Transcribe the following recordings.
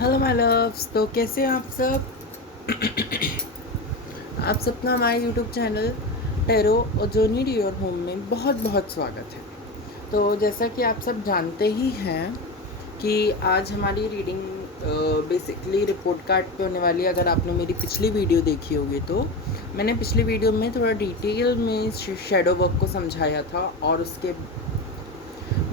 Hello my loves. तो कैसे हैं आप सब? आप सबका हमारे यूट्यूब चैनल टेरो और जोनी डी योर होम में बहुत बहुत स्वागत है। तो जैसा कि आप सब जानते ही हैं कि आज हमारी रीडिंग बेसिकली रिपोर्ट कार्ड पे होने वाली है। अगर आपने मेरी पिछली वीडियो देखी होगी तो मैंने पिछली वीडियो में थोड़ा डिटेल में शेडो वर्क को समझाया था और उसके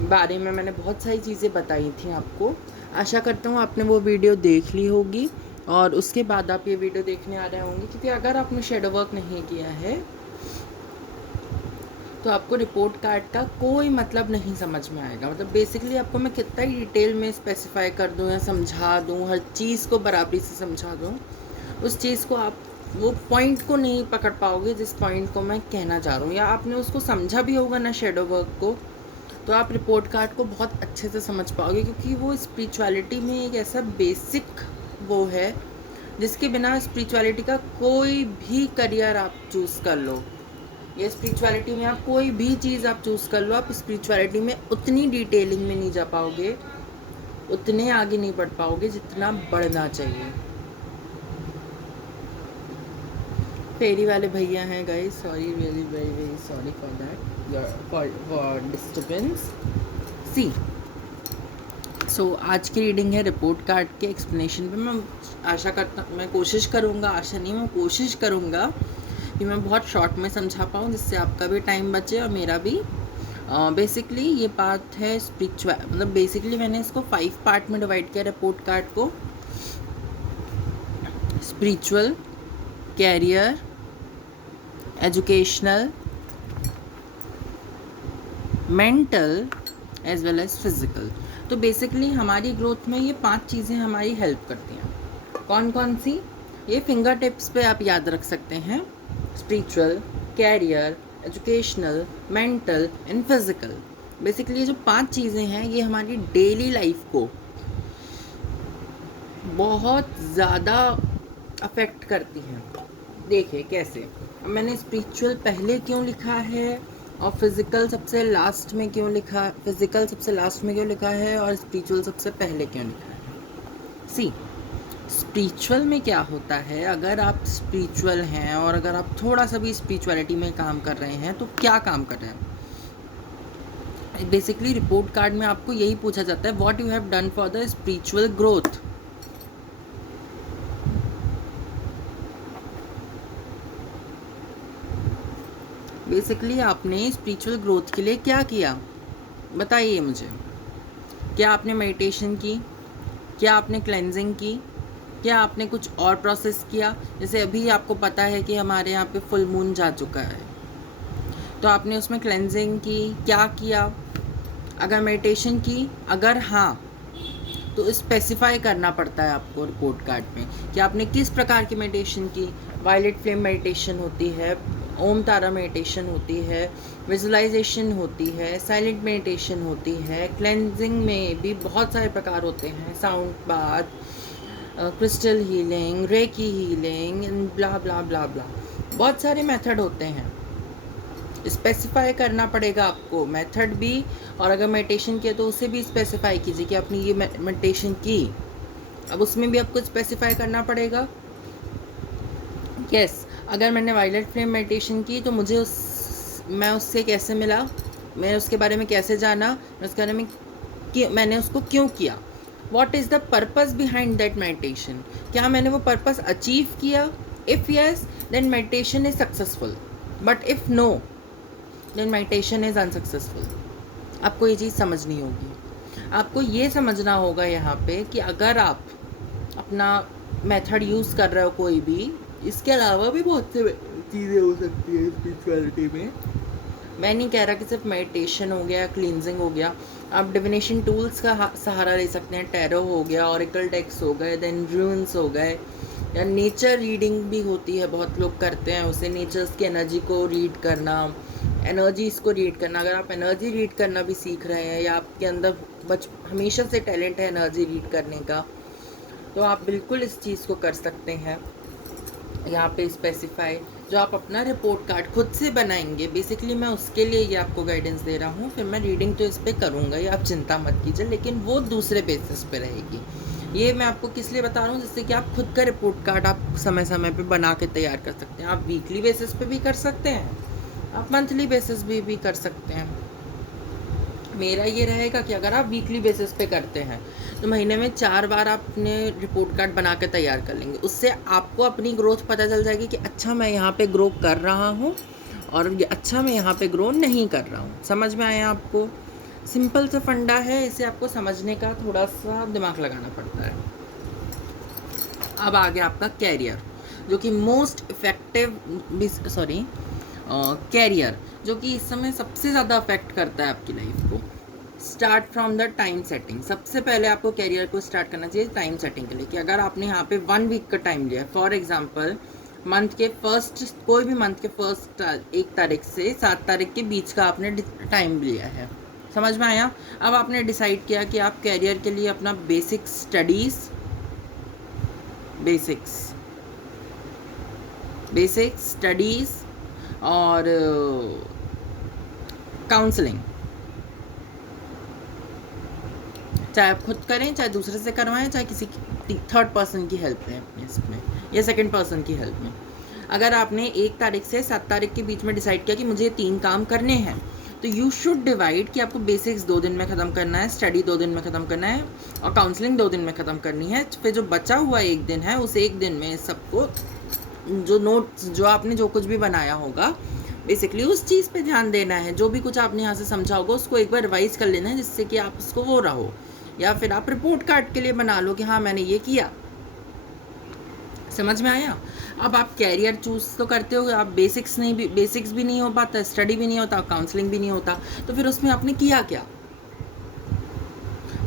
बारे में मैंने बहुत सारी चीज़ें बताई थी आपको। आशा करता हूँ आपने वो वीडियो देख ली होगी और उसके बाद आप ये वीडियो देखने आ रहे होंगे, क्योंकि अगर आपने शेडो वर्क नहीं किया है तो आपको रिपोर्ट कार्ड का कोई मतलब नहीं समझ में आएगा। मतलब बेसिकली आपको मैं कितना ही डिटेल में स्पेसिफाई कर दूँ या समझा दूँ, हर चीज़ को बराबरी से समझा दूँ, उस चीज़ को आप वो पॉइंट को नहीं पकड़ पाओगे जिस पॉइंट को मैं कहना चाह रहा हूँ। या आपने उसको समझा भी होगा ना शेडो वर्क को, तो आप रिपोर्ट कार्ड को बहुत अच्छे से समझ पाओगे, क्योंकि वो स्पिरिचुअलिटी में एक ऐसा बेसिक वो है जिसके बिना स्पिरिचुअलिटी का कोई भी करियर आप चूज़ कर लो, या स्पिरिचुअलिटी में आप कोई भी चीज़ आप चूज़ कर लो, आप स्पिरिचुअलिटी में उतनी डिटेलिंग में नहीं जा पाओगे, उतने आगे नहीं बढ़ पाओगे जितना बढ़ना चाहिए। फेरी वाले भैया हैं guys, sorry, really very very sorry for that, for disturbance. See so आज की रीडिंग है रिपोर्ट कार्ड के एक्सप्लेनेशन पे। मैं कोशिश करूँगा, आशा नहीं, मैं कोशिश करूँगा कि मैं बहुत शॉर्ट में समझा पाऊँ, जिससे आपका भी टाइम बचे और मेरा भी। बेसिकली ये पार्ट है स्पिरिचुअल, मतलब बेसिकली मैंने इसको 5 पार्ट में डिवाइड किया रिपोर्ट कार्ड को। Spiritual, career, educational, mental as well as physical. तो बेसिकली हमारी ग्रोथ में ये 5 चीज़ें हमारी हेल्प करती हैं। कौन कौन सी? ये फिंगर टिप्स पे आप याद रख सकते हैं। Spiritual, career, educational, mental and physical. Basically ये जो 5 चीज़ें हैं ये हमारी डेली लाइफ को बहुत ज़्यादा अफेक्ट करती हैं। देखिए कैसे। अब मैंने स्पिरिचुअल पहले क्यों लिखा है और फिज़िकल सबसे लास्ट में क्यों लिखा, फिज़िकल सबसे लास्ट में क्यों लिखा है और स्पिरिचुअल सबसे पहले क्यों लिखा है। सी स्पिरिचुअल में क्या होता है, अगर आप स्पिरिचुअल हैं और अगर आप थोड़ा सा भी स्पिरिचुअलिटी में काम कर रहे हैं तो क्या काम कर रहे हैं। बेसिकली रिपोर्ट कार्ड में आपको यही पूछा जाता है, what you have done for the spiritual growth. Basically आपने स्पिरिचुअल ग्रोथ के लिए क्या किया, बताइए मुझे। क्या आपने मेडिटेशन की, क्या आपने क्लेंजिंग की, क्या आपने कुछ और प्रोसेस किया? जैसे अभी आपको पता है कि हमारे यहाँ पे फुल मून जा चुका है, तो आपने उसमें क्लेंजिंग की, क्या किया? अगर मेडिटेशन की, अगर हाँ, तो स्पेसिफाई करना पड़ता है आपको रिपोर्ट कार्ड में कि आपने किस प्रकार की मेडिटेशन की। वायलेट फ्लेम मेडिटेशन होती है, ओम तारा मेडिटेशन होती है, विजुअलाइजेशन होती है, साइलेंट मेडिटेशन होती है, क्लेंजिंग में भी बहुत सारे प्रकार होते हैं, sound bath, crystal healing, reiki healing, blah blah blah blah, बहुत सारे मेथड होते हैं। स्पेसिफाई करना पड़ेगा आपको मेथड भी, और अगर मेडिटेशन किया तो उसे भी स्पेसिफाई कीजिए कि आपने ये मेडिटेशन की। अब उसमें भी आपको स्पेसिफाई करना पड़ेगा। यस, अगर मैंने वायलेट फ्लेम मेडिटेशन की तो मुझे मैं उससे कैसे मिला, मैं उसके बारे में कैसे जाना, मैं उसके बारे में मैंने उसको क्यों किया, what is the purpose behind that meditation, क्या मैंने वो पर्पज़ अचीव किया। If yes then meditation is successful, but if no then meditation is unsuccessful. आपको ये चीज़ समझनी होगी। आपको ये समझना होगा यहाँ पे कि अगर आप अपना मेथड यूज़ कर रहे हो कोई भी, इसके अलावा भी बहुत से चीज़ें हो सकती है स्पिरिचुअलिटी में। मैं नहीं कह रहा कि सिर्फ मेडिटेशन हो गया, क्लींजिंग हो गया। आप डिविनेशन टूल्स का सहारा ले सकते हैं। टैरो हो गया, ऑरिकल टेक्स हो गए, देन रून्स हो गए, या नेचर रीडिंग भी होती है, बहुत लोग करते हैं उसे। नेचर्स की एनर्जी को रीड करना, एनर्जीज़ को रीड करना। अगर आप एनर्जी रीड करना भी सीख रहे हैं या आपके अंदर हमेशा से टैलेंट है एनर्जी रीड करने का, तो आप बिल्कुल इस चीज़ को कर सकते हैं। यहाँ पे स्पेसिफाई जो आप अपना रिपोर्ट कार्ड खुद से बनाएंगे, बेसिकली मैं उसके लिए ये आपको गाइडेंस दे रहा हूँ। फिर मैं रीडिंग तो इस पर करूँगा, ये आप चिंता मत कीजिए, लेकिन वो दूसरे बेसिस पे रहेगी। ये मैं आपको किस लिए बता रहा हूँ, जिससे कि आप खुद का रिपोर्ट कार्ड आप समय समय पे बना के तैयार कर सकते हैं। आप वीकली बेसिस पे भी कर सकते हैं, आप मंथली बेसिस भी कर सकते हैं। मेरा ये रहेगा कि अगर आप वीकली बेसिस पे करते हैं तो महीने में 4 बार आप अपने रिपोर्ट कार्ड बना के तैयार कर लेंगे। उससे आपको अपनी ग्रोथ पता चल जाएगी कि अच्छा मैं यहाँ पे ग्रो कर रहा हूँ और ये अच्छा मैं यहाँ पे ग्रो नहीं कर रहा हूँ। समझ में आया आपको? सिंपल सा फंडा है, इसे आपको समझने का थोड़ा सा दिमाग लगाना पड़ता है। अब आ गया आपका कैरियर, जो कि मोस्ट इफेक्टिव कैरियर जो कि इस समय सबसे ज़्यादा अफेक्ट करता है आपकी लाइफ को। Start from the time setting. सबसे पहले आपको कैरियर को स्टार्ट करना चाहिए टाइम सेटिंग के लिए, कि अगर आपने यहाँ पे 1 वीक का टाइम लिया, फॉर एग्जांपल मंथ के फर्स्ट, कोई भी मंथ के फर्स्ट 1 तारीख से 7 तारीख के बीच का आपने टाइम लिया है, समझ में आया? अब आपने डिसाइड किया कि आप कैरियर के लिए अपना बेसिक स्टडीज़ और काउंसलिंग, चाहे आप खुद करें, चाहे दूसरे से करवाएं, चाहे किसी थर्ड पर्सन की हेल्प लें इसमें, या सेकंड पर्सन की हेल्प में। अगर आपने 1 तारीख से 7 तारीख के बीच में डिसाइड किया कि मुझे 3 काम करने हैं, तो यू शुड डिवाइड कि आपको बेसिक्स 2 दिन में ख़त्म करना है, स्टडी 2 दिन में ख़त्म करना है और काउंसलिंग 2 दिन में ख़त्म करनी है। फिर जो बचा हुआ 1 दिन है, उस 1 दिन में सबको जो नोट्स, जो आपने जो कुछ भी बनाया होगा, बेसिकली उस चीज़ पे ध्यान देना है। जो भी कुछ आपने यहाँ से समझा होगा उसको एक बार रिवाइज कर लेना है, जिससे कि आप उसको वो रहो, या फिर आप रिपोर्ट कार्ड के लिए बना लो कि हाँ मैंने ये किया। समझ में आया? अब आप कैरियर चूज तो करते हो, आप बेसिक्स भी नहीं हो पाता, स्टडी भी नहीं होता, काउंसलिंग भी नहीं होता, तो फिर उसमें आपने किया क्या?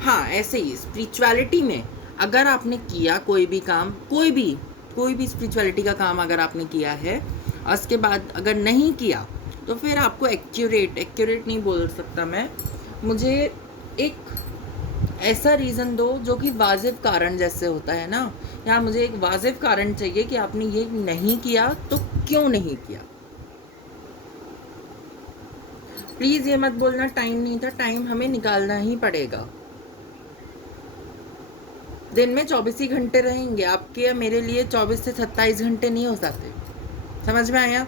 हाँ, ऐसे ही स्पिरिचुअलिटी में अगर आपने किया कोई भी काम, कोई भी स्पिरिचुअलिटी का काम अगर आपने किया है और उसके बाद अगर नहीं किया, तो फिर आपको एक्यूरेट नहीं बोल सकता मैं, मुझे एक ऐसा रीज़न दो जो कि वाजिब कारण जैसे होता है ना, यार मुझे एक वाजिब कारण चाहिए कि आपने ये नहीं किया तो क्यों नहीं किया। प्लीज़ ये मत बोलना टाइम नहीं था, टाइम हमें निकालना ही पड़ेगा। दिन में 24 ही घंटे रहेंगे, आपके या मेरे लिए 24 से 27 घंटे नहीं हो जाते। समझ में आया?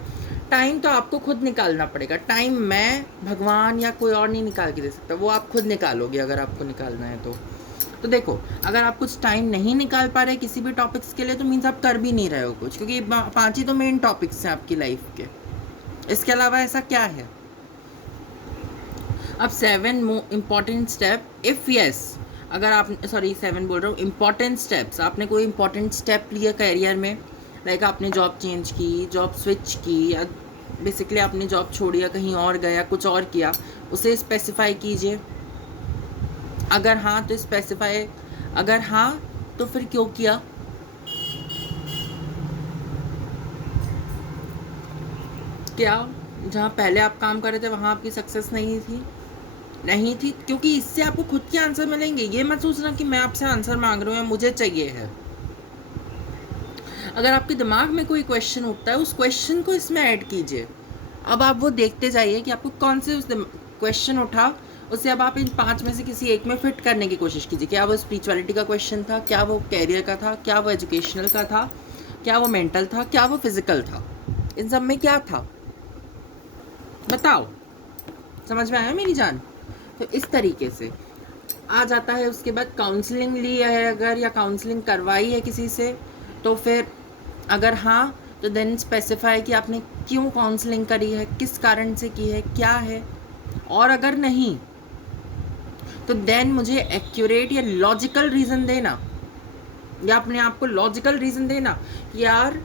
टाइम तो आपको खुद निकालना पड़ेगा। टाइम मैं, भगवान या कोई और नहीं निकाल के दे सकता, वो आप खुद निकालोगे अगर आपको निकालना है तो देखो, अगर आप कुछ टाइम नहीं निकाल पा रहे किसी भी टॉपिक्स के लिए, तो मीन्स आप कर भी नहीं रहे हो कुछ, क्योंकि 5 ही तो मेन टॉपिक्स हैं आपकी लाइफ के। इसके अलावा ऐसा क्या है? अब 7 इम्पॉर्टेंट स्टेप, इफ़ यस, अगर आप 7 बोल रहा हूँ, इम्पॉर्टेंट स्टेप्स, आपने कोई इम्पॉर्टेंट स्टेप लिया कैरियर में, लाइक आपने जॉब चेंज की, जॉब स्विच की, या बेसिकली आपने जॉब छोड़ी या कहीं और गया, कुछ और किया, उसे स्पेसिफाई कीजिए। अगर हाँ तो स्पेसिफाई, अगर हाँ तो फिर क्यों किया? क्या जहाँ पहले आप काम कर रहे थे वहाँ आपकी सक्सेस नहीं थी? क्योंकि इससे आपको खुद के आंसर मिलेंगे। ये मत सोचना कि मैं आपसे आंसर मांग रहा हूँ या मुझे चाहिए है। अगर आपके दिमाग में कोई क्वेश्चन उठता है, उस क्वेश्चन को इसमें ऐड कीजिए। अब आप वो देखते जाइए कि आपको कौन से उस क्वेश्चन उठा, उसे अब आप इन 5 में से किसी एक में फिट करने की कोशिश कीजिए। क्या वो स्पिरिचुअलिटी का क्वेश्चन था, क्या वो कैरियर का था, क्या वो एजुकेशनल का था, क्या वो मेंटल था, क्या वो फिजिकल था, इन सब में क्या था, बताओ। समझ में आया मेरी जान? तो इस तरीके से आ जाता है। उसके बाद काउंसलिंग ली है अगर, या काउंसलिंग करवाई है किसी से, तो फिर अगर हाँ तो देन स्पेसिफाई कि आपने क्यों काउंसलिंग करी है, किस कारण से की है, क्या है। और अगर नहीं तो देन मुझे एक्यूरेट या लॉजिकल रीज़न देना, या अपने आप को लॉजिकल रीज़न देना कि यार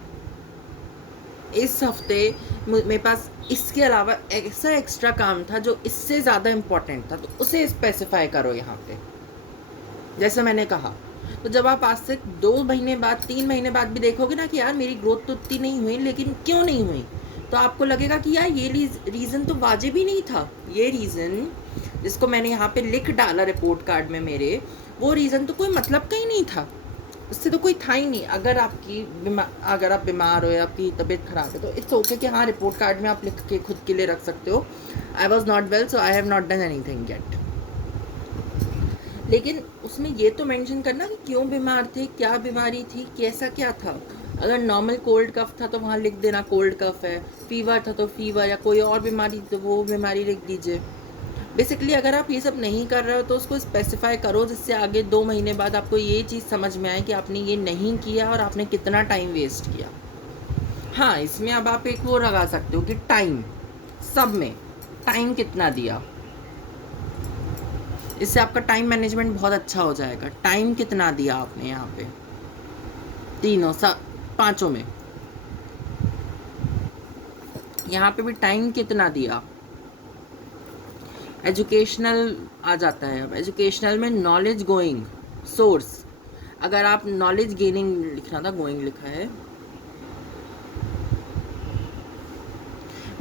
इस हफ्ते मेरे पास इसके अलावा ऐसा एक्स्ट्रा काम था जो इससे ज़्यादा इम्पोर्टेंट था, तो उसे स्पेसिफाई करो यहाँ पे। जैसे मैंने कहा, तो जब आप आज से 2 महीने बाद, 3 महीने बाद भी देखोगे ना कि यार मेरी ग्रोथ तो उतनी नहीं हुई, लेकिन क्यों नहीं हुई, तो आपको लगेगा कि यार ये रीज़न तो वाजिब ही नहीं था। ये रीज़न जिसको मैंने यहाँ पे लिख डाला रिपोर्ट कार्ड में मेरे, वो रीज़न तो कोई मतलब का ही नहीं था, उससे तो कोई था ही नहीं। अगर आप बीमार हो या आपकी तबीयत ख़राब है, तो इट्स ओके कि हाँ रिपोर्ट कार्ड में आप लिख के खुद के लिए रख सकते हो, I was not well so I have not done anything yet. लेकिन उसमें ये तो मेंशन करना कि क्यों बीमार थे, क्या बीमारी थी, कैसा क्या था। अगर नॉर्मल कोल्ड कफ था तो वहाँ लिख देना कोल्ड कफ है, फीवर था तो फीवर, या कोई और बीमारी तो वो बीमारी लिख दीजिए। बेसिकली अगर आप ये सब नहीं कर रहे हो तो उसको स्पेसिफाई करो, जिससे आगे 2 महीने बाद आपको ये चीज़ समझ में आए कि आपने ये नहीं किया और आपने कितना टाइम वेस्ट किया। हाँ, इसमें अब आप एक वो लगा सकते हो कि टाइम, सब में टाइम कितना दिया। इससे आपका टाइम मैनेजमेंट बहुत अच्छा हो जाएगा। टाइम कितना दिया आपने यहाँ पे, तीनों पांचों में, यहाँ पे भी टाइम कितना दिया। एजुकेशनल आ जाता है। अब एजुकेशनल में नॉलेज गोइंग सोर्स, अगर आप नॉलेज गेनिंग लिखना था, गोइंग लिखा है,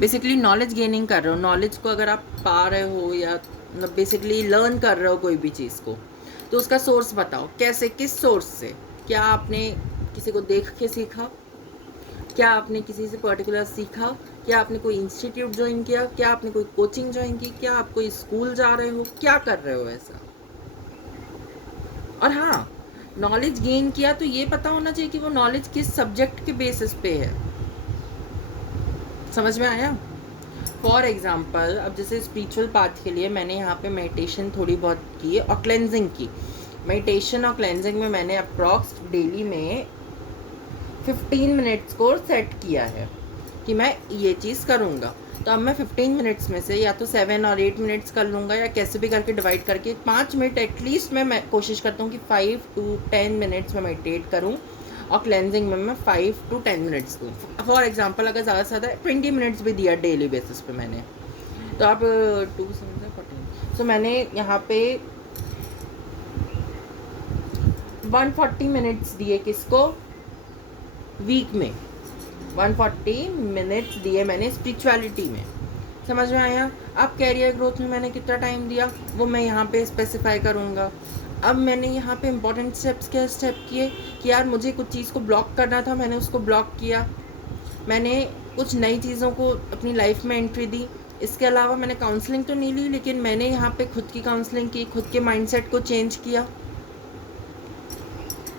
बेसिकली नॉलेज गेनिंग कर रहे हो, नॉलेज को अगर आप पा रहे हो या मतलब बेसिकली लर्न कर रहे हो कोई भी चीज़ को, तो उसका सोर्स बताओ, कैसे, किस सोर्स से। क्या आपने किसी को देख के सीखा, क्या आपने किसी से पर्टिकुलर सीखा, क्या आपने कोई इंस्टीट्यूट ज्वाइन किया, क्या आपने कोई कोचिंग ज्वाइन की, क्या आप कोई स्कूल जा रहे हो, क्या कर रहे हो ऐसा। और हाँ, नॉलेज गेन किया तो ये पता होना चाहिए कि वो नॉलेज किस सब्जेक्ट के बेसिस पे है। समझ में आया। फॉर एग्जाम्पल, अब जैसे स्पिरिचुअल पाथ के लिए मैंने यहाँ पे मेडिटेशन थोड़ी बहुत की और क्लेंजिंग की। मेडिटेशन और क्लेंजिंग में मैंने अप्रॉक्स डेली में 15 मिनट्स को सेट किया है कि मैं ये चीज़ करूँगा। तो अब मैं 15 मिनट्स में से या तो 7 और 8 मिनट्स कर लूँगा, या कैसे भी करके डिवाइड करके 5 मिनट एटलीस्ट मैं कोशिश करता हूँ कि 5 to 10 मिनट्स में मेडिटेट करूँ, और क्लेंजिंग में मैं 5 to 10 मिनट्स दूँ। फॉर एग्जांपल अगर ज़्यादा से ज़्यादा 20 मिनट्स भी दिया डेली बेसिस पे मैंने, तो आप 2 14, तो मैंने यहाँ पे 140 मिनट्स दिए किसको, वीक में 140 मिनट्स दिए मैंने स्पिरिचुअलिटी में। समझ में आया। अब कैरियर ग्रोथ में मैंने कितना टाइम दिया वो मैं यहाँ पे स्पेसिफाई करूँगा। अब मैंने यहाँ पे इम्पोर्टेंट स्टेप्स क्या स्टेप किए कि यार मुझे कुछ चीज़ को ब्लॉक करना था, मैंने उसको ब्लॉक किया। मैंने कुछ नई चीज़ों को अपनी लाइफ में एंट्री दी। इसके अलावा मैंने काउंसलिंग तो नहीं ली, लेकिन मैंने यहाँ पे खुद की काउंसलिंग की, खुद के माइंडसेट को चेंज किया।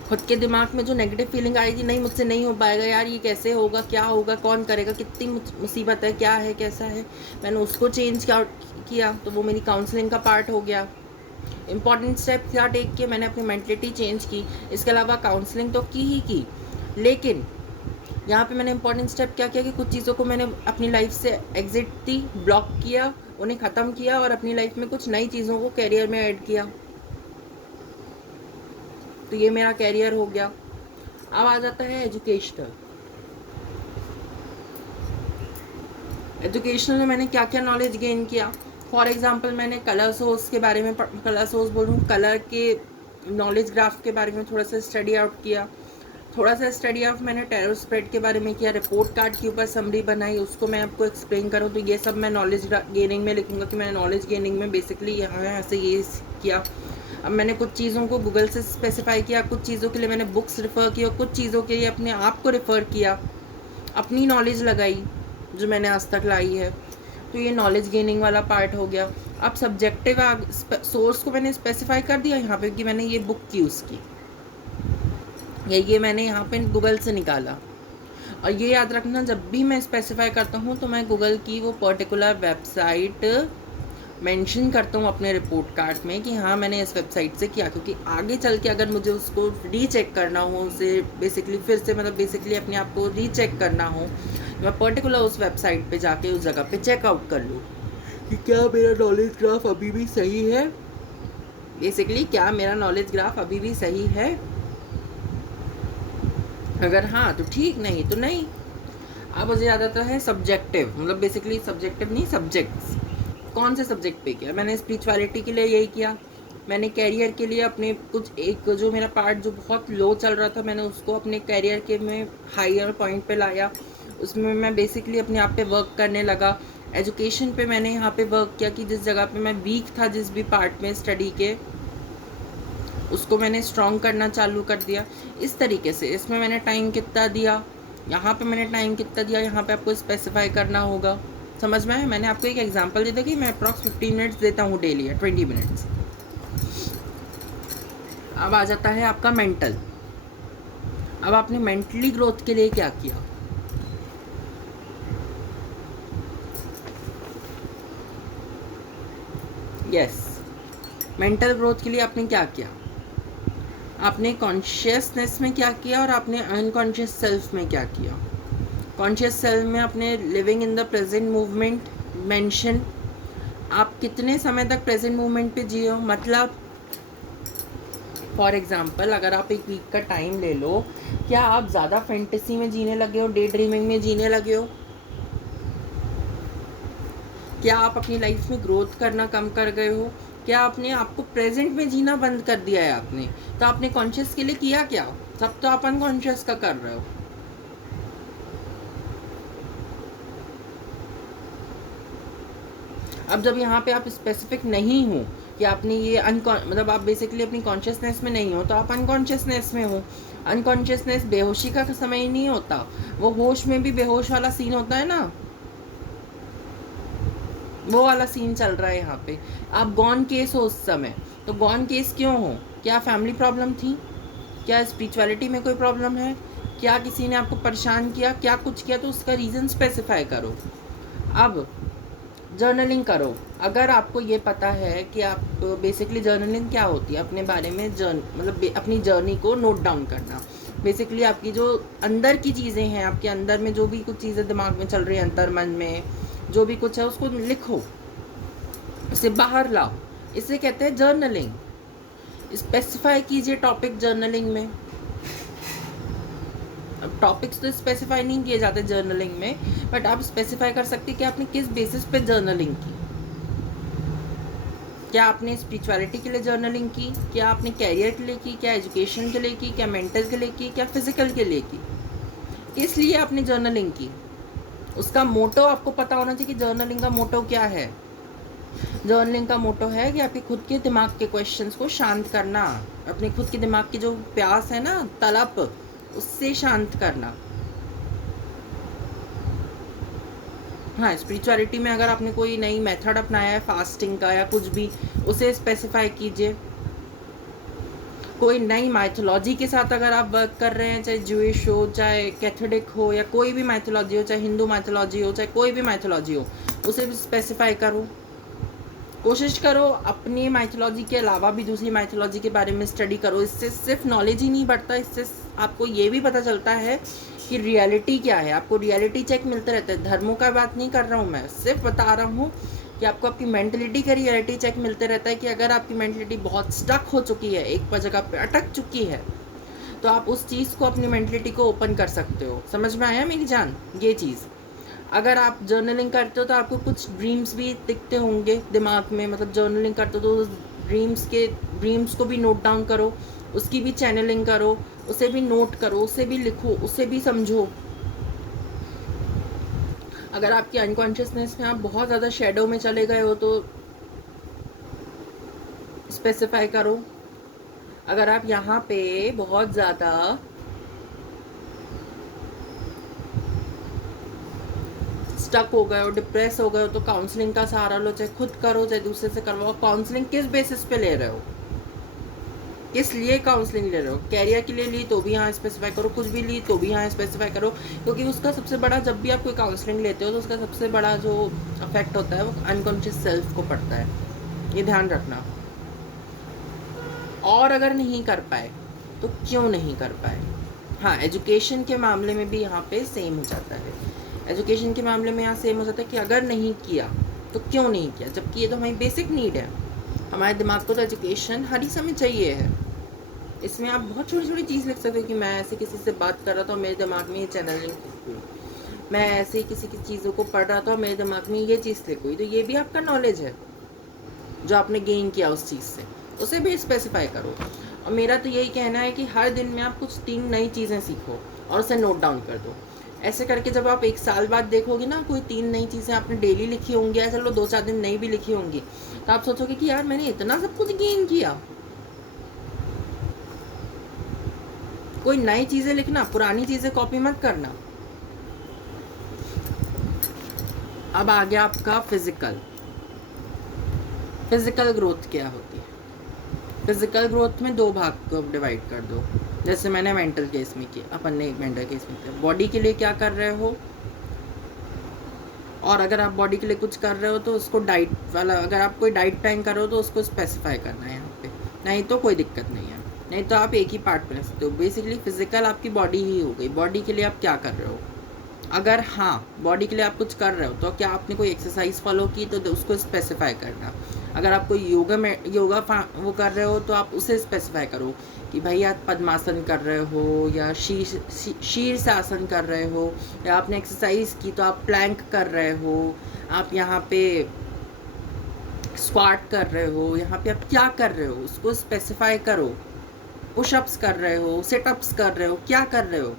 खुद के दिमाग में जो नेगेटिव फीलिंग आई थी, नहीं मुझसे नहीं हो पाएगा यार, ये कैसे होगा, क्या होगा, कौन करेगा, कितनी मुसीबत है, क्या है, कैसा है, मैंने उसको चेंज किया। तो वो मेरी काउंसलिंग का पार्ट हो गया। इंपॉर्टेंट स्टेप क्या टेक किए मैंने, अपनी मेंटलिटी चेंज की। इसके अलावा काउंसलिंग तो की ही की, लेकिन यहाँ पे मैंने इंपॉर्टेंट स्टेप क्या किया कि कुछ चीज़ों को मैंने अपनी लाइफ से एग्जिट दी, ब्लॉक किया, उन्हें ख़त्म किया, और अपनी लाइफ में कुछ नई चीज़ों को कैरियर में ऐड किया। तो ये मेरा कैरियर हो गया। अब आ जाता है एजुकेशनल। एजुकेशनल में मैंने क्या क्या नॉलेज गेन किया। फॉर एग्जांपल मैंने कलर सोर्स के बारे में, कलर सोर्स बोलूँ, कलर के नॉलेज ग्राफ के बारे में थोड़ा सा स्टडी आउट किया। थोड़ा सा स्टडी आउट मैंने टेरो स्प्रेड के बारे में किया, रिपोर्ट कार्ड के ऊपर समरी बनाई, उसको मैं आपको एक्सप्लेन करूँ तो ये सब मैं नॉलेज गेनिंग में लिखूँगा कि मैंने नॉलेज गेनिंग में बेसिकली यहाँ से ये किया। अब मैंने कुछ चीज़ों को गूगल से स्पेसिफाई किया, कुछ चीज़ों के लिए मैंने बुक्स रेफ़र की, और कुछ चीज़ों के लिए अपने आप को रेफ़र किया, अपनी नॉलेज लगाई जो मैंने आज तक लाई है। तो ये नॉलेज गेनिंग वाला पार्ट हो गया। अब सब्जेक्टिव सोर्स को मैंने स्पेसिफाई कर दिया यहाँ पे कि मैंने ये बुक की उसकी, ये मैंने यहाँ पे गूगल से निकाला। और ये याद रखना, जब भी मैं स्पेसिफाई करता हूँ तो मैं गूगल की वो पर्टिकुलर वेबसाइट मेंशन करता हूँ अपने रिपोर्ट कार्ड में कि हाँ मैंने इस वेबसाइट से किया, क्योंकि आगे चल के अगर मुझे उसको रीचेक करना हो, उसे बेसिकली फिर से मतलब बेसिकली अपने आप को रीचेक करना हो, तो मैं पर्टिकुलर उस वेबसाइट पे जाके उस जगह पे चेकआउट कर लूँ कि क्या मेरा नॉलेज ग्राफ अभी भी सही है, बेसिकली क्या मेरा नॉलेज ग्राफ अभी भी सही है। अगर हाँ तो ठीक, नहीं तो नहीं। अब मुझे याद आता है सब्जेक्टिव, मतलब बेसिकली सब्जेक्टिव नहीं, सब्जेक्ट्स। कौन से सब्जेक्ट पे किया मैंने, स्पिरिचुअलिटी के लिए यही किया। मैंने कैरियर के लिए अपने कुछ एक जो मेरा पार्ट जो बहुत लो चल रहा था, मैंने उसको अपने कैरियर के में हायर पॉइंट पे लाया। उसमें मैं बेसिकली अपने आप पे वर्क करने लगा। एजुकेशन पे मैंने यहाँ पे वर्क किया कि जिस जगह पे मैं वीक था, जिस भी पार्ट में स्टडी के, उसको मैंने स्ट्रॉन्ग करना चालू कर दिया। इस तरीके से इसमें मैंने टाइम कितना दिया, यहाँ पे मैंने टाइम कितना दिया, यहाँ पे आपको स्पेसिफाई करना होगा। समझ में आया। मैंने आपको एक एग्जांपल दे दिया कि मैं अप्रॉक्स 15 मिनट्स देता हूँ डेली या 20 मिनट्स। अब आ जाता है आपका मेंटल। अब आपने मेंटली ग्रोथ के लिए क्या किया? यस, मेंटल ग्रोथ के लिए आपने क्या किया? आपने कॉन्शियसनेस में क्या किया और आपने अनकॉन्शियस सेल्फ में क्या किया? कॉन्शियस सेल्फ में आपने living in the present movement mention. आप कितने समय तक प्रेजेंट मूवमेंट पे जिए हो? मतलब फॉर एग्जाम्पल अगर आप एक वीक का टाइम ले लो, क्या आप ज़्यादा फैंटेसी में जीने लगे हो, डे ड्रीमिंग में जीने लगे हो? क्या आप अपनी लाइफ में ग्रोथ करना कम कर गए हो? क्या आपने आपको प्रेजेंट में जीना बंद कर दिया है आपने? तो आपने कॉन्शियस के लिए किया क्या? सब तो आप अनकॉन्शियस का कर रहे हो। अब जब यहाँ पे आप स्पेसिफिक नहीं हो कि आपने ये मतलब आप बेसिकली अपनी कॉन्शियसनेस में नहीं हो, तो आप अनकॉन्शियसनेस में हो। अनकॉन्शियसनेस बेहोशी का समय ही नहीं होता, वो होश में भी बेहोश वाला सीन होता है ना, वो वाला सीन चल रहा है यहाँ पे। आप गॉन केस हो उस समय, तो गॉन केस क्यों हो? क्या फैमिली प्रॉब्लम थी? क्या स्पिरिचुअलिटी में कोई प्रॉब्लम है? क्या किसी ने आपको परेशान किया? क्या कुछ किया? तो उसका रीज़न स्पेसिफाई करो। अब जर्नलिंग करो। अगर आपको ये पता है कि आप बेसिकली जर्नलिंग क्या होती है, अपने बारे में मतलब अपनी जर्नी को नोट डाउन करना। बेसिकली आपकी जो अंदर की चीज़ें हैं, आपके अंदर में जो भी कुछ चीज़ें दिमाग में चल रही है, अंतर मन में जो भी कुछ है उसको लिखो, उसे बाहर लाओ। इसे कहते हैं जर्नलिंग। स्पेसिफाई कीजिए टॉपिक जर्नलिंग में। अब टॉपिक्स तो स्पेसिफाई नहीं किए जाते जर्नलिंग में, बट आप स्पेसिफाई कर सकते हैं कि आपने किस बेसिस पे जर्नलिंग की। क्या आपने स्पिरिचुअलिटी के लिए जर्नलिंग की? क्या आपने कैरियर के लिए की? क्या एजुकेशन के लिए की? क्या मेंटल के लिए की? क्या फिजिकल के लिए की? किस लिए आपने जर्नलिंग की? उसका मोटो आपको पता होना चाहिए कि जर्नलिंग का मोटो क्या है। जर्नलिंग का मोटो है कि आपके खुद के दिमाग के क्वेश्चंस को शांत करना, अपने खुद के दिमाग की जो प्यास है ना, तड़प, उससे शांत करना। हाँ, स्पिरिचुअलिटी में अगर आपने कोई नई मेथड अपनाया है फास्टिंग का या कुछ भी, उसे स्पेसिफाई कीजिए। कोई नई माइथोलॉजी के साथ अगर आप वर्क कर रहे हैं, चाहे ज्यूइश हो, चाहे कैथोलिक हो, या कोई भी माइथोलॉजी हो, चाहे हिंदू माइथोलॉजी हो, चाहे कोई भी माइथोलॉजी हो, उसे भी स्पेसिफाई करो। कोशिश करो अपनी माइथोलॉजी के अलावा भी दूसरी माइथोलॉजी के बारे में स्टडी करो। इससे सिर्फ नॉलेज ही नहीं बढ़ता, इससे आपको ये भी पता चलता है कि रियलिटी क्या है। आपको रियलिटी चेक मिलते रहते हैं। धर्मों का बात नहीं कर रहा हूँ मैं, सिर्फ बता रहा हूँ कि आपको आपकी मेंटलिटी का रियलिटी चेक मिलते रहता है कि अगर आपकी मेंटलिटी बहुत स्टक हो चुकी है, एक पर जगह पे अटक चुकी है, तो आप उस चीज़ को, अपनी मेंटलिटी को ओपन कर सकते हो। समझ में आया मेरी जान ये चीज़? अगर आप जर्नलिंग करते हो तो आपको कुछ ड्रीम्स भी दिखते होंगे दिमाग में, मतलब जर्नलिंग करते हो तो ड्रीम्स को भी नोट डाउन करो, उसकी भी चैनलिंग करो, उसे भी नोट करो, उसे भी लिखो, उसे भी समझो। अगर आपकी अनकॉन्शियसनेस में आप बहुत ज़्यादा शेडो में चले गए हो तो स्पेसिफाई करो। अगर आप यहाँ पे बहुत ज़्यादा स्टक हो गए हो, डिप्रेस हो गए हो, तो काउंसलिंग का सहारा लो, चाहे खुद करो चाहे दूसरे से करवाओ। काउंसलिंग किस बेसिस पे ले रहे हो, किस लिए काउंसलिंग ले रहे हो? कैरियर के लिए ली तो भी यहाँ स्पेसिफाई करो, कुछ भी ली तो भी यहाँ स्पेसिफाई करो, क्योंकि उसका सबसे बड़ा, जब भी आप कोई काउंसलिंग लेते हो तो उसका सबसे बड़ा जो अफेक्ट होता है वो अनकॉन्शियस सेल्फ को पड़ता है, ये ध्यान रखना। और अगर नहीं कर पाए तो क्यों नहीं कर पाए? हाँ, एजुकेशन के मामले में भी यहाँ पे सेम हो जाता है। एजुकेशन के मामले में यहाँ सेम हो जाता है कि अगर नहीं किया तो क्यों नहीं किया, जबकि ये तो हमारी बेसिक नीड है। हमारे दिमाग को तो एजुकेशन हर ही समय चाहिए है। इसमें आप बहुत छोटी छोटी चीज़ लिख सकते हो कि मैं ऐसे किसी से बात कर रहा था और मेरे दिमाग में ये चैनलिंग हुई, मैं ऐसे किसी की चीज़ों को पढ़ रहा था और मेरे दिमाग में ये चीज़ क्लिक हुई। तो ये भी आपका नॉलेज है जो आपने गेन किया उस चीज़ से, उसे भी स्पेसिफाई करो। और मेरा तो यही कहना है कि हर दिन में आप कुछ 3 नई चीज़ें सीखो और उसे नोट डाउन कर दो। ऐसे करके जब आप 1 साल बाद देखोगे ना, कोई 3 नई चीज़ें आपने डेली लिखी होंगी, या चलो 2-4 दिन नई भी लिखी होंगी, तो आप सोचोगे कि यार मैंने इतना सब कुछ गेन किया। कोई नई चीज़ें लिखना, पुरानी चीज़ें कॉपी मत करना। अब आ गया आपका फिजिकल ग्रोथ क्या होती है। फिजिकल ग्रोथ में 2 भाग को डिवाइड कर दो, जैसे मैंने मेंटल केस में किया, अपन ने मेंटल केस में किया। बॉडी के लिए क्या कर रहे हो, और अगर आप बॉडी के लिए कुछ कर रहे हो तो उसको डाइट वाला, अगर आप कोई डाइट प्लान कर रहे हो तो उसको स्पेसिफाई करना है यहाँ पे, नहीं तो कोई दिक्कत नहीं है, नहीं तो आप एक ही पार्ट पे रख सकते हो। बेसिकली फिजिकल आपकी बॉडी ही हो गई, बॉडी के लिए आप क्या कर रहे हो। अगर हाँ बॉडी के लिए आप कुछ कर रहे हो तो क्या आपने कोई एक्सरसाइज फॉलो की तो उसको स्पेसिफाई करना। अगर आप कोई योगा वो कर रहे हो तो आप उसे स्पेसिफाई करो कि भाई आप पद्मासन कर रहे हो या शीर्ष आसन कर रहे हो, या आपने एक्सरसाइज की तो आप प्लैंक कर रहे हो, आप यहाँ पे स्क्वाट कर रहे हो, यहाँ पे आप क्या कर रहे हो उसको स्पेसिफाई करो। पुशअप्स कर रहे हो, सिटअप्स कर रहे हो, क्या कर रहे हो,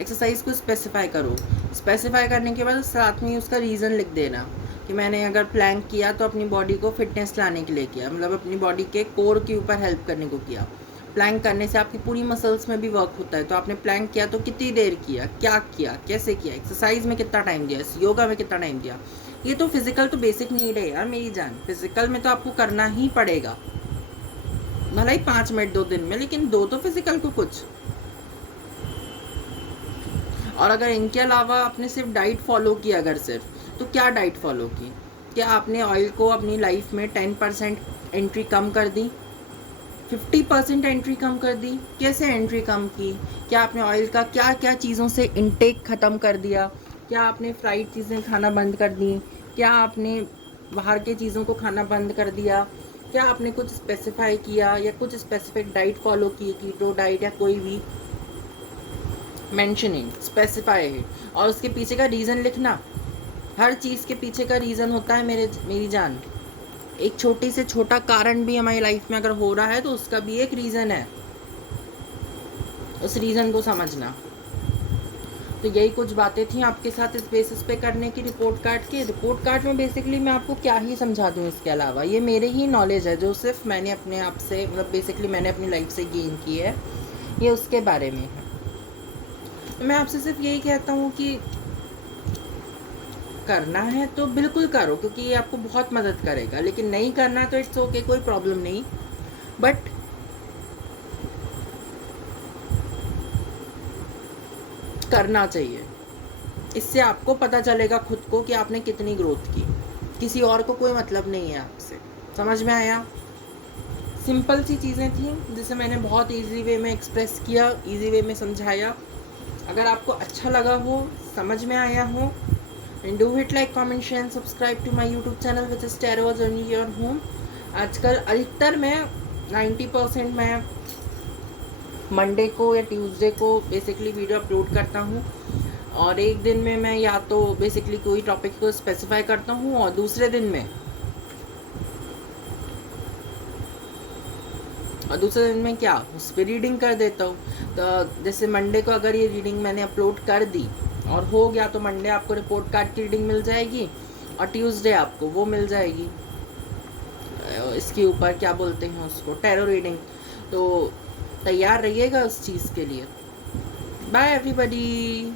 एक्सरसाइज को स्पेसिफाई करो। स्पेसिफाई करने के बाद साथ में उसका रीज़न लिख देना कि मैंने अगर प्लैंक किया तो अपनी बॉडी को फिटनेस लाने के लिए किया, मतलब अपनी बॉडी के कोर के ऊपर हेल्प करने को किया। प्लैंक करने से आपकी पूरी मसल्स में भी वर्क होता है, तो आपने प्लैंक किया तो कितनी देर किया, क्या किया, कैसे किया, एक्सरसाइज में कितना टाइम दिया, योगा में कितना टाइम दिया। ये तो फिजिकल तो बेसिक नीड है यार मेरी जान, फिजिकल में तो आपको करना ही पड़ेगा, भला ही 5 मिनट 2 दिन में, लेकिन 2 तो फिजिकल को कुछ। और अगर इनके अलावा आपने सिर्फ डाइट फॉलो की, अगर सिर्फ, तो क्या डाइट फॉलो की, क्या आपने ऑयल को अपनी लाइफ में 10% एंट्री कम कर दी, 50% एंट्री कम कर दी, कैसे एंट्री कम की, क्या आपने ऑयल का क्या क्या चीज़ों से इनटेक ख़त्म कर दिया, क्या आपने फ्राइड चीज़ें खाना बंद कर दी, क्या आपने बाहर के चीज़ों को खाना बंद कर दिया, क्या आपने कुछ स्पेसिफाई किया या कुछ स्पेसिफिक डाइट फॉलो की, कीटो डाइट या कोई भी, मेंशन इट, स्पेसिफाई इट, और उसके पीछे का रीज़न लिखना। हर चीज़ के पीछे का रीज़न होता है मेरी जान। एक छोटी से छोटा कारण भी हमारी लाइफ में अगर हो रहा है तो उसका भी एक रीज़न है, उस रीज़न को समझना। तो यही कुछ बातें थी आपके साथ इस बेसिस पे करने की रिपोर्ट कार्ड के। रिपोर्ट कार्ड में बेसिकली मैं आपको क्या ही समझा दूँ, इसके अलावा ये मेरे ही नॉलेज है जो सिर्फ मैंने अपने आप से, मतलब बेसिकली मैंने अपनी लाइफ से गेन की है, ये उसके बारे में है। तो मैं आपसे सिर्फ यही कहता हूँ कि करना है तो बिल्कुल करो, क्योंकि ये आपको बहुत मदद करेगा, लेकिन नहीं करना तो इट्स ओके, कोई प्रॉब्लम नहीं, बट करना चाहिए। इससे आपको पता चलेगा खुद को कि आपने कितनी ग्रोथ की, किसी और को कोई मतलब नहीं है आपसे। समझ में आया? सिंपल सी चीज़ें थी जिसे मैंने बहुत इजी वे में एक्सप्रेस किया, इजी वे में समझाया। अगर आपको अच्छा लगा हो, समझ में आया हो, and do hit like, comment, share and subscribe to my YouTube channel which is Tarot Journey Your Home। आजकल अधिकतर मैं 90% मैं मंडे को या ट्यूसडे को बेसिकली वीडियो अपलोड करता हूँ, और एक दिन में मैं या तो बेसिकली कोई टॉपिक को स्पेसिफाई करता हूँ, और दूसरे दिन में क्या उस पर रीडिंग कर देता हूँ। तो जैसे मंडे को अगर ये रीडिंग मैंने अपलोड कर दी और हो गया तो मंडे आपको रिपोर्ट कार्ड की रीडिंग मिल जाएगी, और ट्यूसडे आपको वो मिल जाएगी, इसके ऊपर क्या बोलते हैं उसको, टैरो रीडिंग। तो तैयार रहिएगा उस चीज़ के लिए। Bye everybody.